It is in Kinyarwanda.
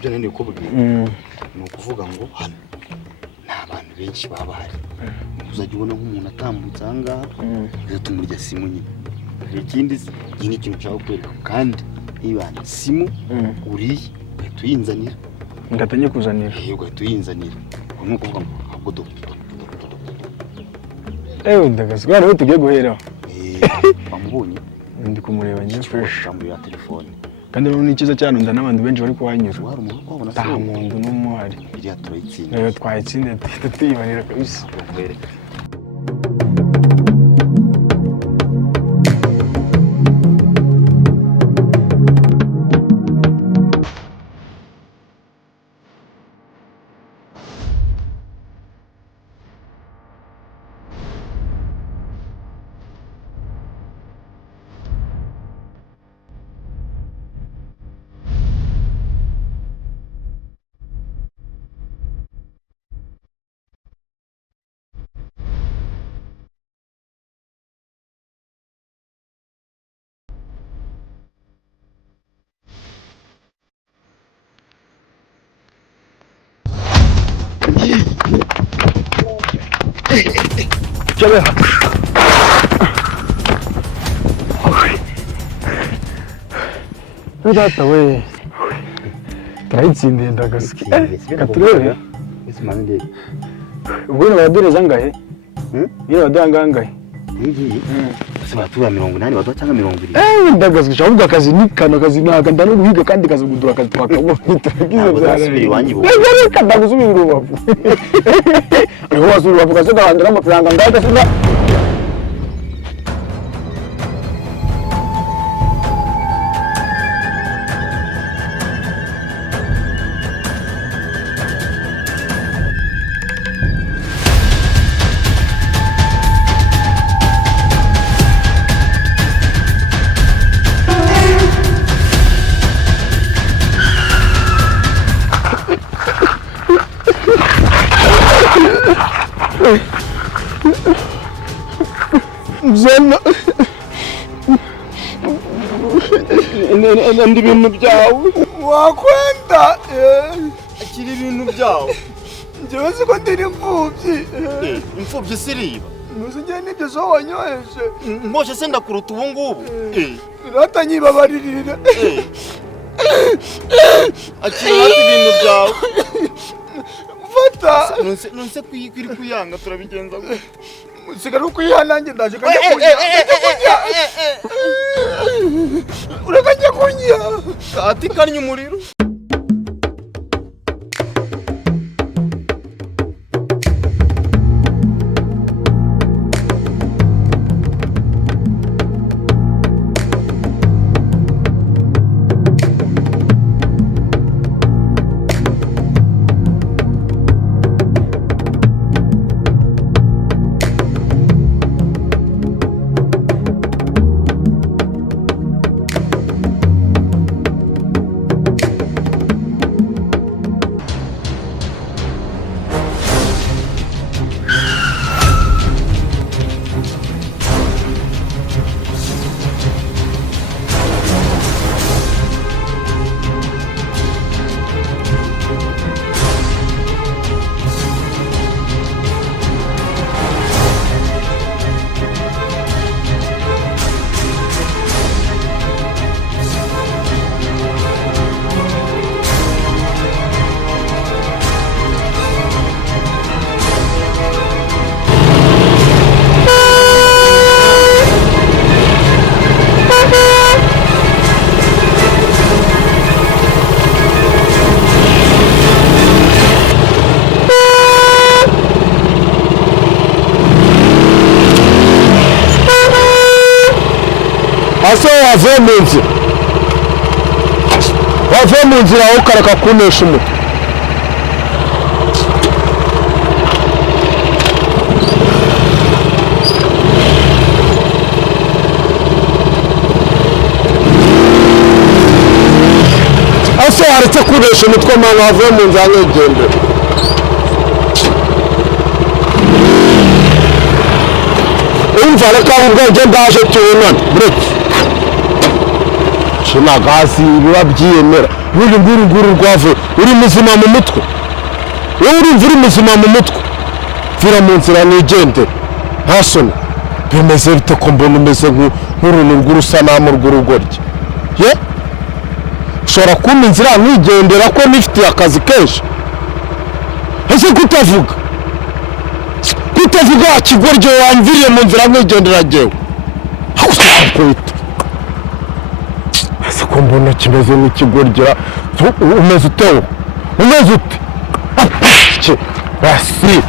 ibyo nende kubwira ni ukuvuga ngo hano nta bantu benshi babahari uzajya ubona nk'umuntu atambutse ahangaha bigatuma urya simu nyine ikindi nyine ikintu cyawe kwereka kandi ibana simu uriye ugahita uyinzanira ngatanye kuzanira ugahita uyinzanira ni ukuvuga ngo abudo ndagazwa nawe tugiye guhera bamubonye ndi kumureba njye fresh muri telefone kandi rero ni cyiza cyane unda n'abandi benshi bari kuhanyura wari umuntu kwabona nta muntu n'umuhari iriya turayitsinda rero twayitsinda tuyibarira kabisa Chale. Data we. Turayitsindiye ndagasuka. Katurebe. Isimande. Ubwo badureza ngahe? Niba badanga ngahe? Ngiye. Sabatura 80 badwa cyangwa 20. Ndagasuka ahubwo akazi nikana kazi naka ndano guhiga kandi kazi gudura kazi twakabo. Turagize byarasubira iwanyibo. Reka ndagusubira urubavu. Aho wasubira urubavu kazi gahanda amafaranga ngahe sinda. Zana ndi bintu byawe wakwenda akiri ibintu byawe njyewe siko ndiri imfubyi siriba nuzijye nibyo zo wanyoheje mboshe se ndakuruta ubu ngubu ratanyibabaririra akiri ibintu byawe fata nonse kwiri kuyanga turabigenza gute sigara ukwihanange ndaje kanje kunya urakanje kunya ati kanye umuriro wave mu nzira aho karaka kunesha umutwe ase haretse kunesha umutwe mwana wave mu nzira ngegendera umva reka ubwo ndaje tubonana buretse ntago hasi biba byiyemera buri nguru rwavuye uri muzima mu mutwe wowe urumva uri muzima mu mutwe vira mu nzira nigendere nta soni bimeze bite ko mbona umeze nk'uruntu rw'urusanamu rw'urugoryi ye ushobora kumpa inzira nigendera ko nifitiye akazi kenshi ese kutavuga kigoryi wamviriye mu nzira nigendera jyewe hakusakwita ese ko mbona kimeze nk'ikigoryi umeze ute umeze ute basi